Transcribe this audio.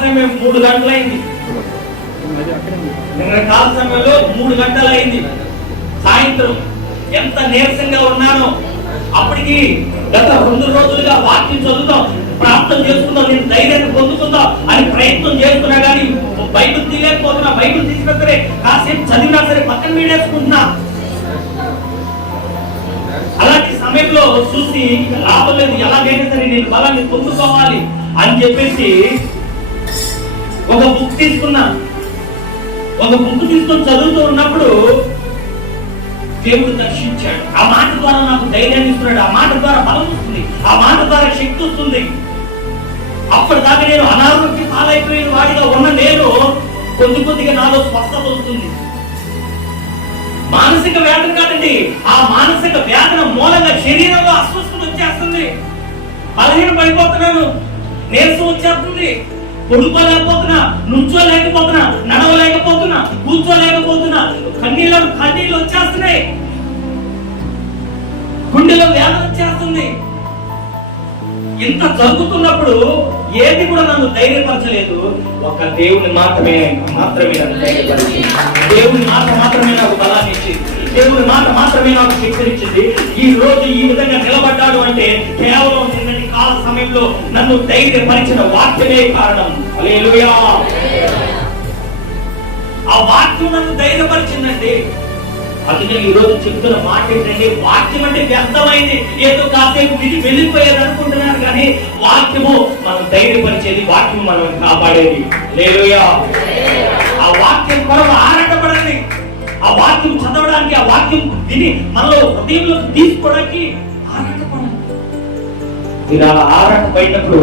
సమయం మూడు గంటలైంది. నిన్న కాల్ సమయంలో మూడు గంటలైంది. సాయంత్రం ఎంత నీరసంగా ఉన్నానో అప్పటికి గత రెండు రోజులుగా వాక్యం చదువుతాం ప్రాప్తం చేసుకుందాం నేను ధైర్యాన్ని పొందుకుందాం అని ప్రయత్నం చేస్తున్నా కానీ బైబిల్ తీయలేకపోతున్నా. బైబిల్ తీసినా సరే కాసేపు చదివినా సరే పక్కన వీడేసుకుంటున్నా అలాంటి సమయంలో చూసి ఇక లాభం లేదు ఎలాగైనా సరే నేను బలాన్ని పొందుకోవాలి అని చెప్పేసి తీసుకున్నా. ఒక బుక్ తీసుకొని చదువుతూ ఉన్నప్పుడు దేవుడు దర్శించాడు. ఆ మాట ద్వారా నాకు ధైర్యాన్ని ఇస్తున్నాడు. ఆ మాట ద్వారా బలం వస్తుంది. ఆ మాట ద్వారా శక్తి వస్తుంది. అప్పటిదాకా నేను అనారోగ్య పాలైపోయిన వాడిగా ఉన్న నేను కొద్ది కొద్దిగా నాలో స్వస్థత వస్తుంది. మానసిక వేదన కాదండి. ఆ మానసిక వేదన మూలంగా శరీరంలో అస్వస్థత వచ్చేస్తుంది. బలహీన పడిపోతున్నాను నీరసం వచ్చేస్తుంది. పడుకోలేకపోతున్నా నుంచోలేకపోతున్నా నడవలేకపోతున్నా కూర్చోలేకపోతున్నా. కన్నీళ్ళ కన్నీళ్ళు వచ్చేస్తున్నాయి. గుండెలో వేదన వచ్చేస్తుంది ఇంత జరుగుతున్నప్పుడు ఏది కూడా నన్ను ధైర్యపరచలేదు. ఒక దేవుని మాత్రమే మాత్రమే నన్ను ధైర్యపరిచింది. దేవుని మాట మాత్రమే నాకు బలాన్ని ఇచ్చింది. దేవుని మాట మాత్రమే నాకు శక్తినిచ్చింది ఈ రోజు ఈ విధంగా నిలబడ్డాడు అంటే కేవలం సమయంలో నన్ను ధైర్యపరిచిన వాక్యమే కారణం. ఆ వాక్యం నన్ను ధైర్యపరిచిందండి అందుకని ఈ రోజు చెప్తున్న మాట ఏంటంటే వాక్యం అంటే వ్యర్థమైంది. ఏదో కాసేపు విధి వెళ్ళిపోయేది అనుకుంటున్నాను కానీ వాక్యము మనం ధైర్యపరిచేది వాక్యము మనం కాపాడేది. లేలుయా ఆ వాక్యం కొరకు ఆరాటపడండి. ఆ వాక్యం చదవడానికి ఆ వాక్యం విని మనలో హృదయంలో తీసుకోవడానికి ఇలా ఇలా పోయినప్పుడు